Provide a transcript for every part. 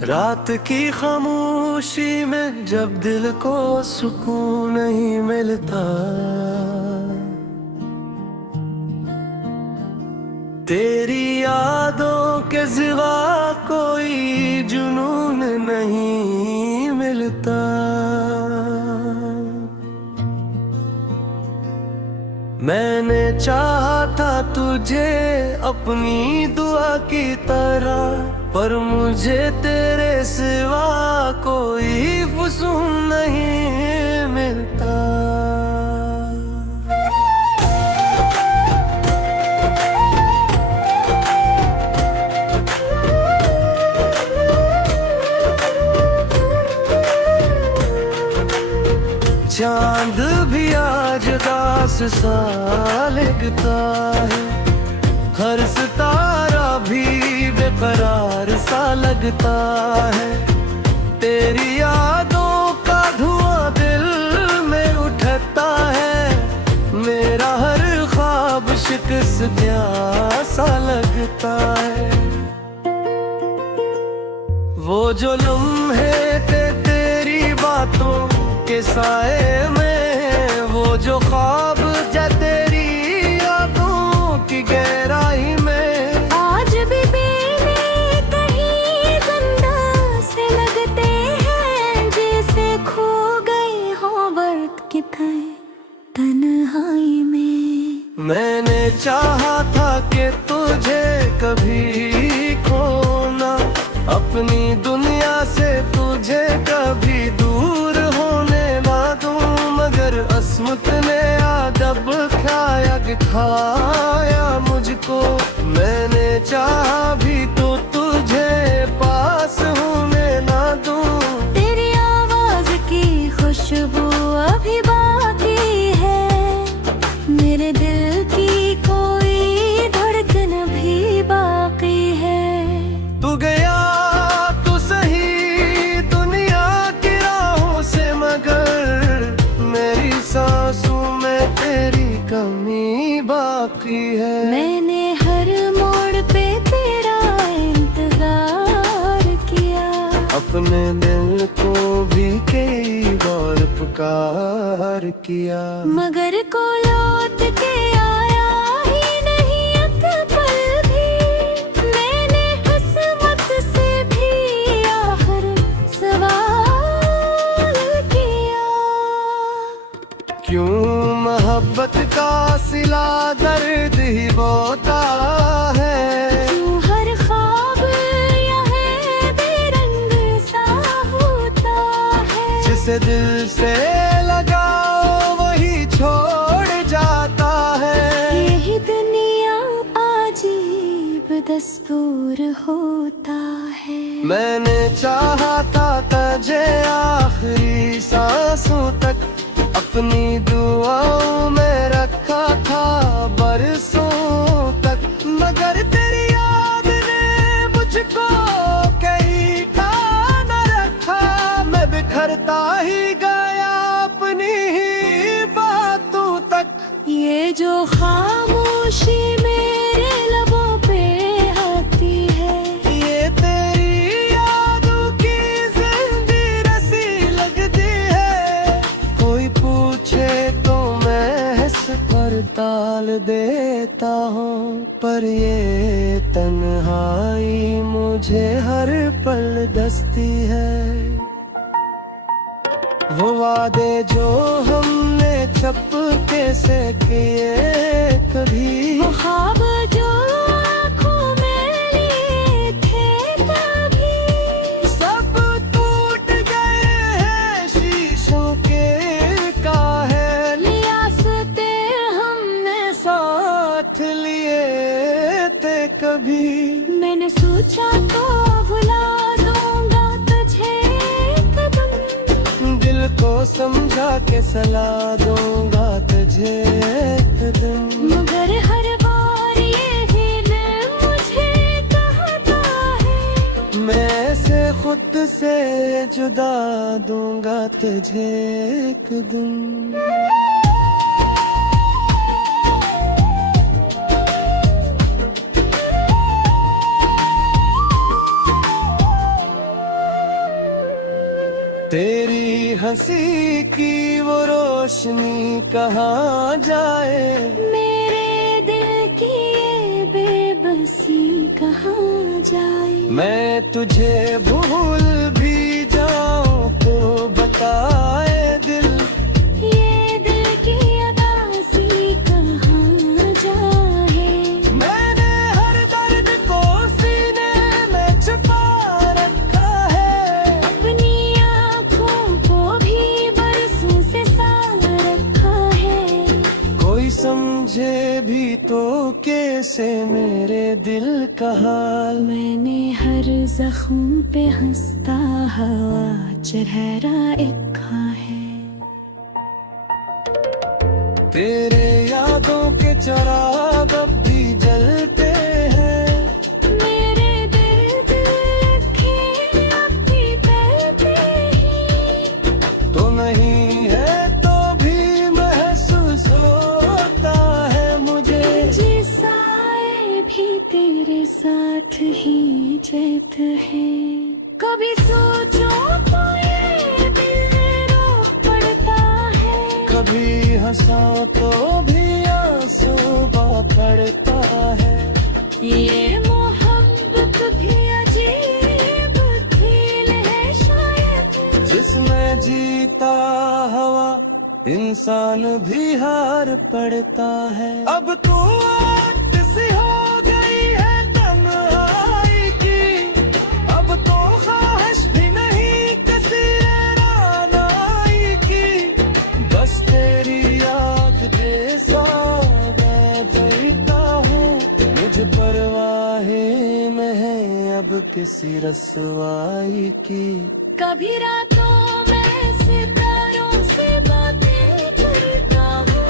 रात की खामोशी में जब दिल को सुकून नहीं मिलता, तेरी यादों के सिवा कोई जुनून नहीं मिलता। मैंने चाहा था तुझे अपनी दुआ की तरह, पर मुझे तेरे सिवा कोई फुसून नहीं मिलता। चांद भी आज दास सा लगता है, हर सितारा भी बेकरार सा लगता है। तेरी यादों का धुआं दिल में उठता है, मेरा हर ख्वाब शिकस्त सा लगता है। वो जो लम्हे थे तेरी बातों के साए में, वो जो ख्वाब जा तेरी यादों की गहराई में, आज भी बेने कहीं जिंदा से लगते हैं, जैसे खो गए हो वक्त की तन्हाई में। मैंने चाहा था कि तुझे कभी खोना, अपनी दुनिया से तुझे कभी दूर होने ना दूं, मगर अस्मत ने अदब खाया दिखाया मुझको। मैंने चाहा भी तो तुझे पास होने ना दूं। तेरी आवाज की खुशबू अभी बाकी है, मेरे दिल की कोई धड़कन भी बाकी है। तू गया तू सही दुनिया की राहों से, मगर मेरी सांसों में तेरी कमी बाकी है। मैंने हर मोड़ पे तेरा इंतजार किया, अपने दिल को भी कई बार पुकार किया, मगर को लौट के आया ही नहीं एक पल भी। मैंने किस्मत से भी आखिर सवाल किया, क्यों मोहब्बत का सिला दर्द ही बोता है, क्यों हर ख्वाब यहाँ बेरंग सा होता है। जिसे दिल से लगाओ वही छोड़ जाता है। यही दुनिया अजीब दस्तूर होता है। मैंने चाहा था तुझे आखिरी सांसों तक, अपनी दुआओं में रखा था बरसों तक, मगर तेरी याद ने मुझको कहीं न रखा। मैं बिखरता ही गया अपनी ही बातों तक। ये जो खामोशी मेरे लबों पे आती है, ये तेरी यादों की जिंदी रसी लगती है। कोई पूछे तो मैं हंस कर टाल देता हूँ, पर ये तन्हाई मुझे हर पल डसती है। वो वादे जो हमने चुपके से किए कभी, वो ख्वाब जो आँखों में लिए थे तभी, सब टूट गए हैं शीशों के काहे। लियासते हमने साथ लिए थे कभी, मैंने सोचा तो भुला दूंगा तुझे एक दिन, दिल को समझा के सलाह दूंगा तुझे एक दिन, मगर हर बार ये दिल मुझे कहता है, मैं से खुद से जुदा दूंगा तुझे एक दिन। हंसी की वो रोशनी कहाँ जाए। मेरे दिल की ये बेबसी कहाँ जाए। मैं तुझे भूल भी जाऊं तो बताए दिल, ये दिल की अदासी कहाँ जाए। मैंने हर दर्द को सीने में छुपा रखा है। अपनी आँखों को भी बरसों से साफ रखा है। कोई समझे भी तो कैसे मेरे दिल का हाल। मैंने हर जख्म पे हंसता हवा चेहरा एक है। तेरे यादों के चिराग अब भी जलते हैं। मेरे दिल लिखे अब भी करते हैं। तो नहीं है तो भी महसूस होता है मुझे। साए भी तेरे साथ ही जीत है। कभी सोचो तो ये दिल रो पड़ता है। कभी हंसाओ तो भी आंसू बह पड़ता है। ये मोहब्बत भी अजीब खेल है शायद, जिसमें जीता हवा इंसान भी हार पड़ता है। अब तू आदत सी हो गई है तन्हाई की, अब तो ख्वाहिश भी नहीं किसी रानाई की। बस तेरी याद के साथ मैं बैठा हूँ, मुझे परवाहें में है अब किसी रसवाई की। कभी रातों में सितारों से बातें करता हूँ।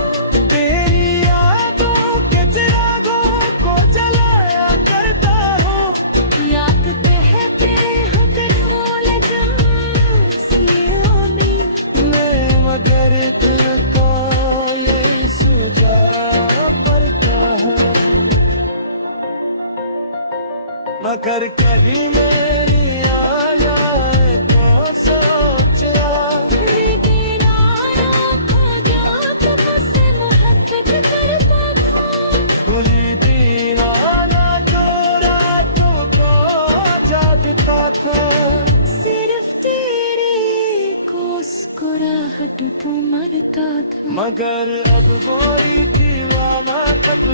तेरी यादों के चिरागों को जलाया करता हूँ। याद कहते हैं करोल जमसियानी। मैं मगर दिल का यही सुझाव पड़ता है। मगर कभी मेरी आया है तो सोचा, लेकिन आया था क्या तुमसे मोहब्बत करता था। खुली दीवाना तो रातों को जागता था। सिर्फ तेरी को मुस्कुराहट तो मरता था। मगर अब वही दीवाना कब।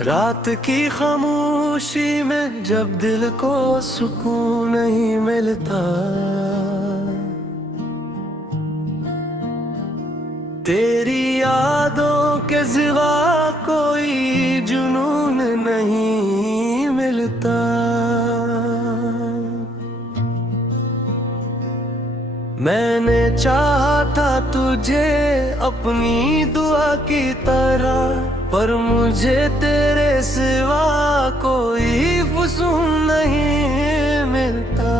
रात की खामोशी में जब दिल को सुकून नहीं मिलता, तेरी यादों के सिवा कोई जुनून नहीं मिलता। मैंने चाहा था तुझे अपनी दुआ की तरह, पर मुझे तेरे सिवा कोई फुसून नहीं मिलता।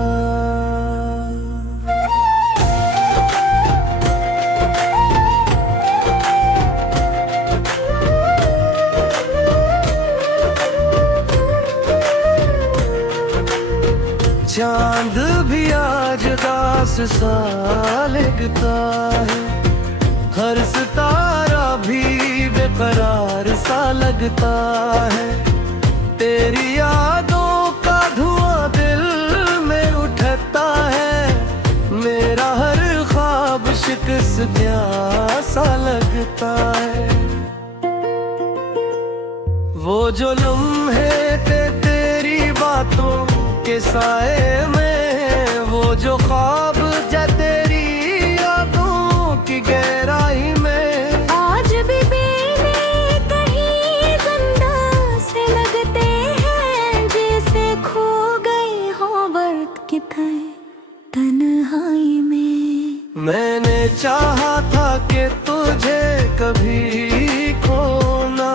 चांद भी आज दास सा लगता है, हर सितारा भी बेकरार सा लगता है। तेरी यादों का धुआं दिल में उठता है, मेरा हर ख्वाब शिकस्त सा लगता है। वो जो लम्हे थे तेरी बातों के साए में, वो जो ख्वाब जा तेरी यादों की गहराई में, आज भी बेने कहीं जिंदा से लगते हैं, जैसे खो गए हो वक्त की तन्हाई में। मैंने चाहा था कि तुझे कभी खोना,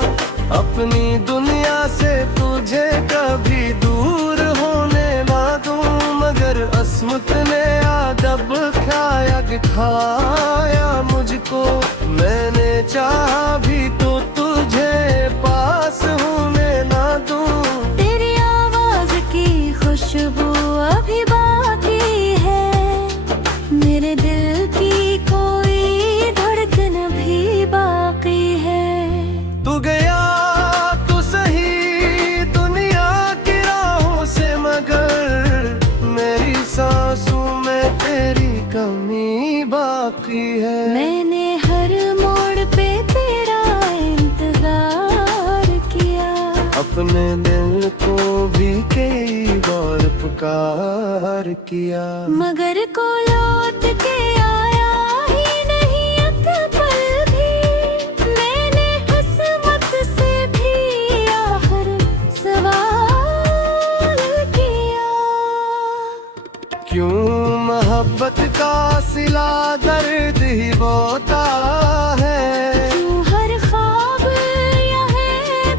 अपनी दुनिया से तुझे कभी दूर होने ना दूं, मगर अस्मत ने अदब खाया दिखाया मुझको। मैंने चाहा भी तो तुझे पास होने ना दूं, तेरी आवाज बाकी है। मैंने हर मोड़ पे तेरा इंतजार किया, अपने दिल को भी कई बार पुकार किया, मगर को लौट के आया ही नहीं एक पल भी। मैंने किस्मत से भी आखिर सवाल किया, क्यों मोहब्बत का सिला दर्द ही बोता है। क्यों हर ख्वाब यह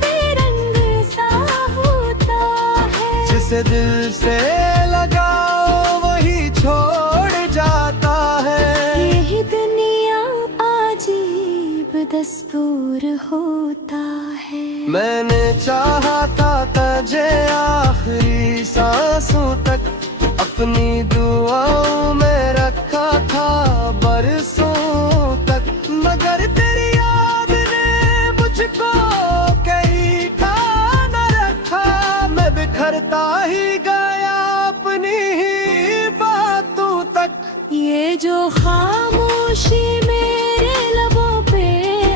बेरंग सा होता है। जिसे दिल से लगाओ वही छोड़ जाता है। यही दुनिया अजीब दस्तूर होता है। मैंने चाहा था तुझे आखिरी सांसों तक, अपनी दुआओं में रखा था बरसों तक, मगर तेरी याद ने मुझको कहीं का न रखा। मैं बिखरता ही गया अपनी ही बातों तक। ये जो खामोशी मेरे लबों पे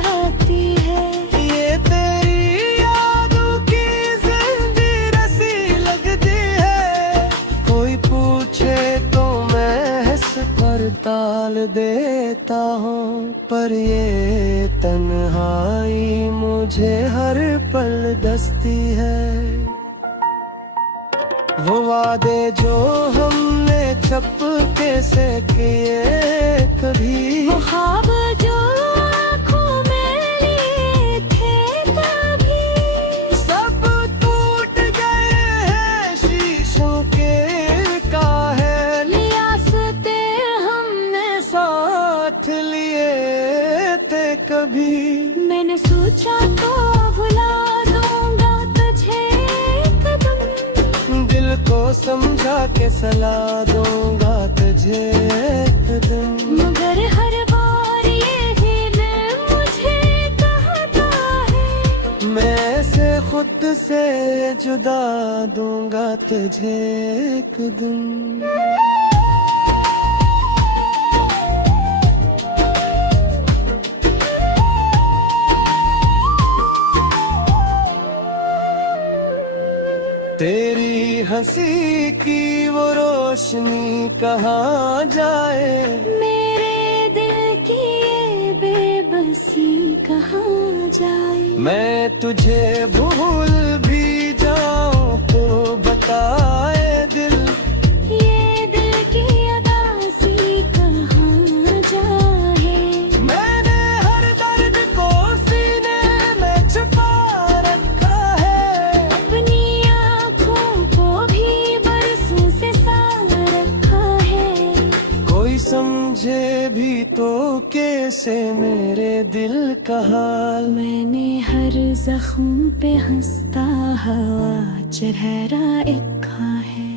आती है, ये तेरी यादों की जिंदगी रसी लगती है। कोई पूछे तो मैं हंस कर टाल देता हूँ, पर ये तन्हाई मुझे हर पल डसती है। वो वादे जो हमने चुपके से किए कभी, वो ख्वाब जो आँखों में लिए थे तभी, सब टूट गए हैं शीशों के काहे। रियासते हमने साथ लिए थे कभी, मैंने सोचा तो भुला दूंगा तुझे एक दिन। दिल को समझा के सलाह दूंगा तुझे एक दिन, मगर हर बार ये दिल मुझे कहता है, मैं से खुद से जुदा दूंगा तुझे एक दिन। तेरी हंसी की वो रोशनी कहाँ जाए, मेरे दिल की ये बेबसी कहाँ जाए। मैं तुझे भूल भी जाऊं तो बताए दिल, ये दिल की अदासी कहाँ जाए। मैंने हर दर्द को सीने में छुपा रखा है। अपनी आँखों को भी बरसों से साफ रखा है। कोई समझे भी तो कैसे मेरे दिल का हाल। मैंने हर जख्म पे हंसता हुआ चेहरा लिखा है।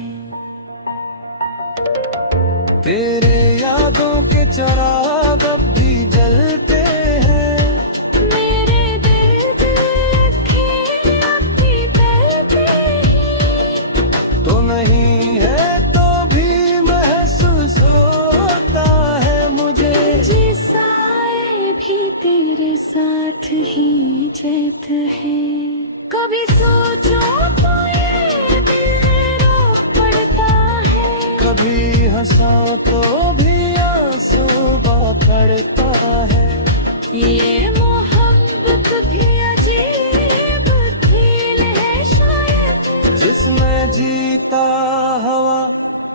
तेरे यादों के चिराग अब भी जलते हैं। मेरे दिल लिखे अब भी करते ही, तो नहीं है तो भी महसूस होता है मुझे। जिसाए भी तेरे साथ ही जीत है। कभी सोचो तो ये दिल रो पड़ता है, कभी हंसाओ तो भी आंसू बह पड़ता है। ये मोहब्बत भी अजीब खेल है शायद, जिसमें जीता हवा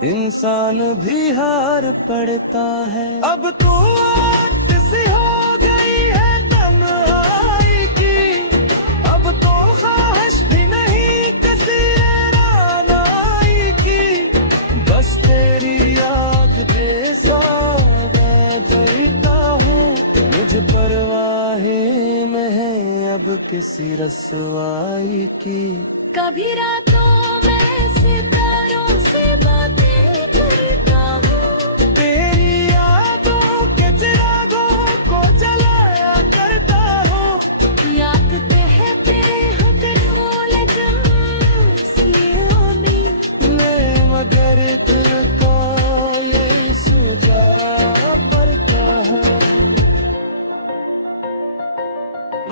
इंसान भी हार पड़ता है। अब तू आदत सी हो गई है तन्हाई की, अब तो ख्वाहिश भी नहीं किसी रानाई की। बस तेरी याद पे सौ मैं डरता हूँ, मुझे परवाहें में है अब किसी रसवाई की। कभी रातों में सितारों से बातें करता हूँ, तेरी यादों के चिरागों को जलाया करता हूँ। याद कहते हो करोल सियामी, मैं मगर दिल को ये सूझा पर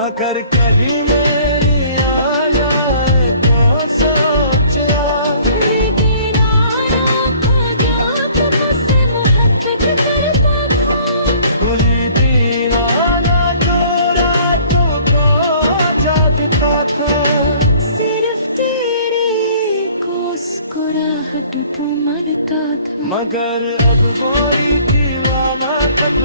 अगर कभी मेरी आ जाए तो सोचा तेरा रखा गया तो मुझसे मोहब्बत करता था। पूरी दीवाना तो रातों को जागता था। सिर्फ तेरी को मुस्कुराहट तो मरता था। मगर अब वही दीवाना कब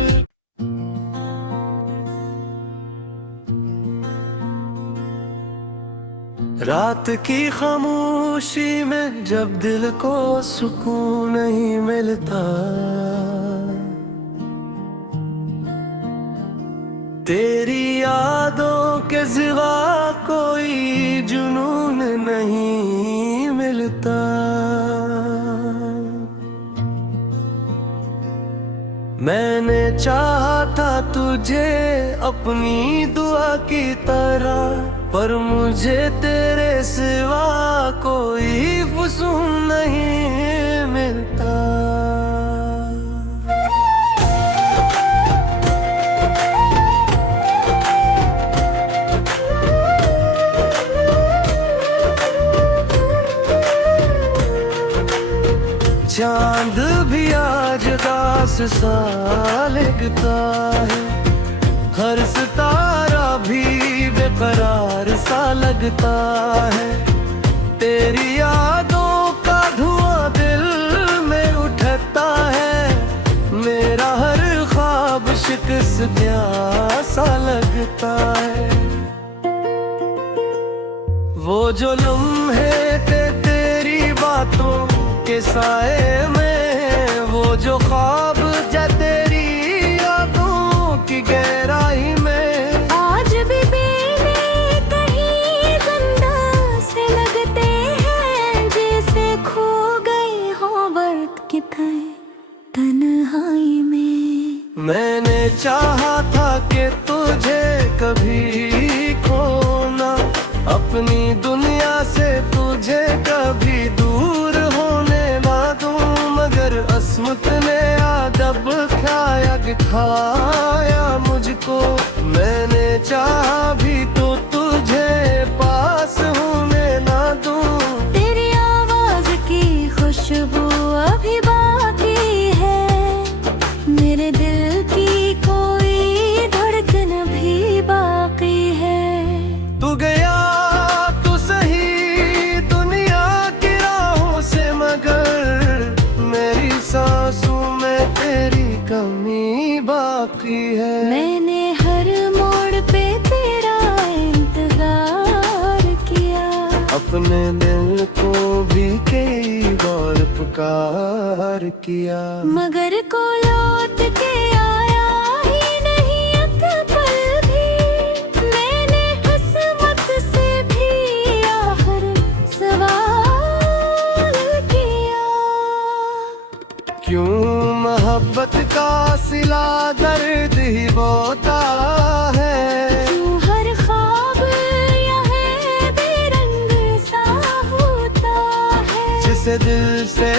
रात की खामोशी में जब दिल को सुकून नहीं मिलता, तेरी यादों के सिवा कोई जुनून नहीं मिलता। मैंने चाहा था तुझे अपनी दुआ की तरह, पर मुझे तेरे सिवा कोई फुसून नहीं मिलता। चांद भी आज दास सा लगता है, हर सितारा भी बेकरार सा लगता है। तेरी यादों का धुआं दिल में उठता है, मेरा हर ख्वाब शिकस्त सा लगता है। वो जो लम्हे थे तेरी बातों के साए में, वो जो ख्वाब जा तेरी यादों की गहराई में, आज भी बेने कहीं जिंदा से लगते हैं, जैसे खो गए हो वक्त की तन्हाई में। मैंने चाहा था कि तुझे कभी खोना, अपनी दुनिया से तुझे कभी दूर होने ना दूं, मगर अस्मत ने अदब खाया मुझको। मैंने चाहा भी तो तुझे पास होने ना दूं। तेरी आवाज की खुशबू अभी बाकी है, मेरे दिल की कोई धड़कन भी बाकी है। तू गया तू सही दुनिया की राहों से, मगर मेरी सांसों में तेरी कमी बाकी है। मैंने हर मोड़ पे तेरा इंतजार किया, अपने दिल को भी कई बार पुकार किया, मगर को लौट के आया ही नहीं एक पल भी। मैंने किस्मत से भी आखिर सवाल किया, क्यों मोहब्बत का सिला दर्द ही बोता है। क्यों हर ख्वाब यह बेरंग सा होता है। जिसे दिल से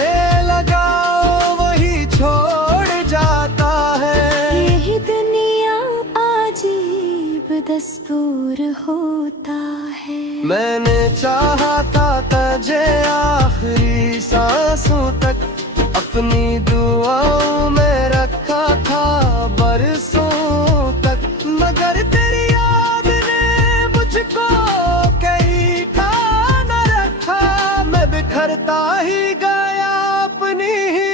लगाओ वही छोड़ जाता है। यही दुनिया अजीब दस्तूर होता है। मैंने चाहा था तुझे आखिरी सांसों तक, अपनी दुआओं में रखा था बरसों तक, मगर तेरी याद ने मुझको कहीं न रखा। मैं बिखरता ही गया अपनी ही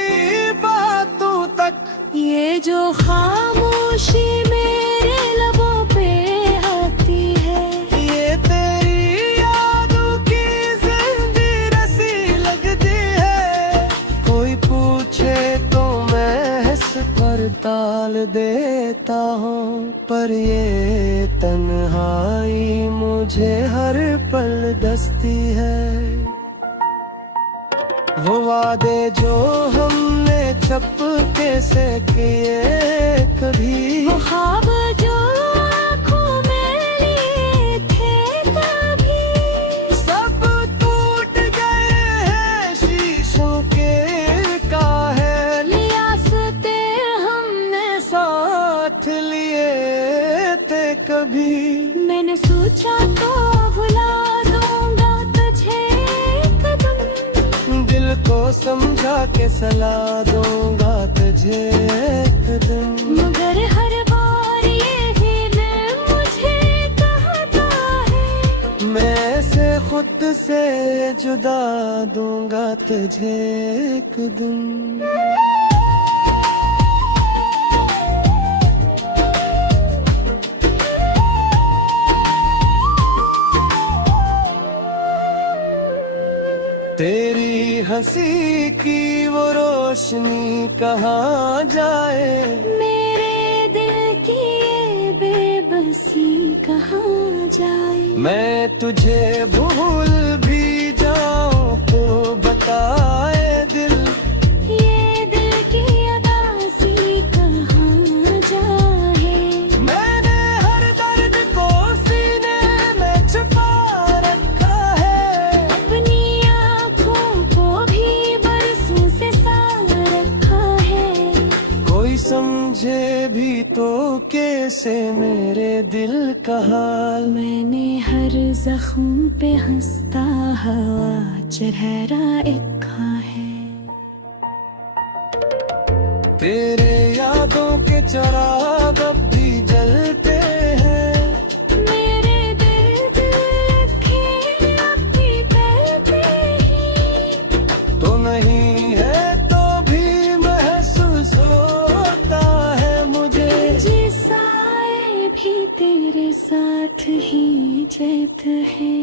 बातों तक। ये जो खामोशी मेरे लबों पे आती है, ये तेरी यादों की जिंदगी रसी लगती है। कोई पूछे तो मैं हंस पर ताल देता हूँ, पर ये तन्हाई मुझे हर पल दस्ती है। वो वादे जो हमने चुपके से किए कभी, वो ख्वाब जो आँखों में लिए थे तभी, सब टूट गए हैं शीशों के काहे। रियासतें हमने साथ लिए होते कभी। मैंने सोचा तो भुला दूंगा तुझे एक दिन, दिल को समझा के सलाह दूंगा तुझे एक दिन। मगर हर बार यही दिल मुझे कहता है, मैं से खुद से जुदा दूंगा तुझे एक दिन। तेरी हंसी की वो रोशनी कहाँ जाए, मेरे दिल की ये बेबसी कहाँ जाए। मैं तुझे भूल भी जाऊं तो बताए दिल, ये दिल की अदासी कहाँ जाए। मैंने हर दर्द को सीने में छुपा रखा है, अपनी आँखों को भी बरसों से साफ रखा है। कोई समझे भी तो कैसे मेरे दिल का हाल। मैंने हर जख्म पे हंसता हुआ चेहरा लिखा है। तेरे यादों के चिराग अब भी जलते हैं, मेरे दिल लिखे अब भी करते हैं। तो नहीं है तो भी महसूस होता है मुझे, साए भी तेरे साथ ही जीत है।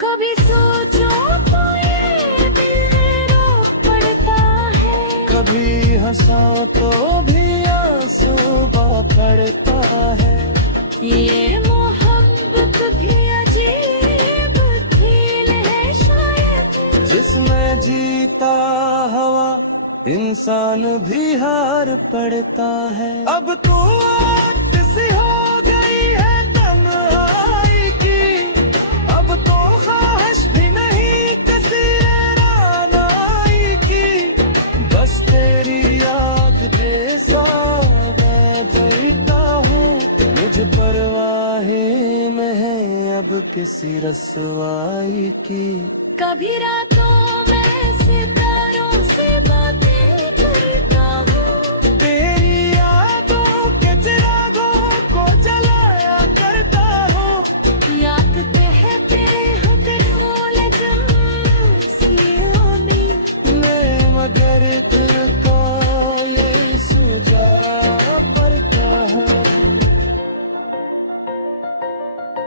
कभी सोचो तो ये दिल रो पड़ता है, कभी हंसाओ तो भी आंसू बह पड़ता है। ये मोहब्बत भी अजीब खेल है शायद, जिसमें जीता हवा इंसान भी हार पड़ता है। अब तू आदत सी हो गई है तन्हाई की, अब तो ख्वाहिश भी नहीं किसी रानाई की। बस तेरी याद के साथ मैं डरता हूँ, मुझे परवाहें में है अब किसी रसवाई की। कभी रातों में सितारों से बातें करता हूँ, तेरी यादों के चिरागों को जलाया करता हूँ। याद कहते हो करोल सियोनी, मैं मगर दिल को ये सूझा पड़ता है,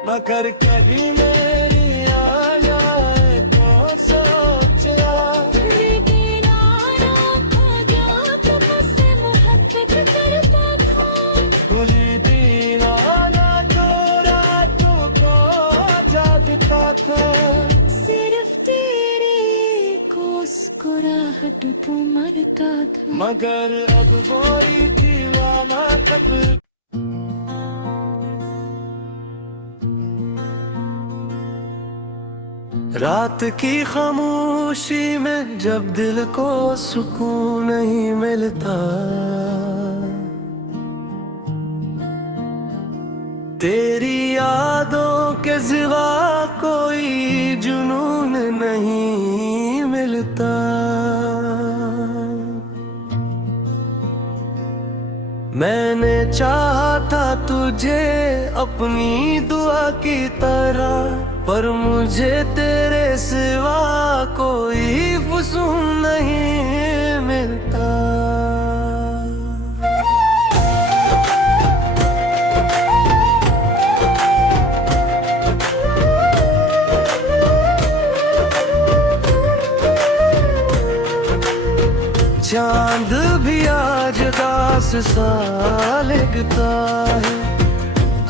मगर कभी मेरी आया है तो सोचा, लेकिन आना खा गया तो मुझसे मोहब्बत करता था। खुली दीवाना तो रातों को जागता था, सिर्फ तेरी को मुस्कुराहट तो मरता था। मगर अब वही दीवाना कब। रात की खामोशी में जब दिल को सुकून नहीं मिलता, तेरी यादों के सिवा कोई जुनून नहीं मिलता। मैंने चाहा था तुझे अपनी दुआ की तरह, पर मुझे तेरे सिवा कोई फुसून नहीं मिलता। चांद भी आज दास सा लगता है,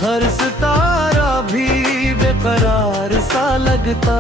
हर सितारा भी बेकरार सा लगता।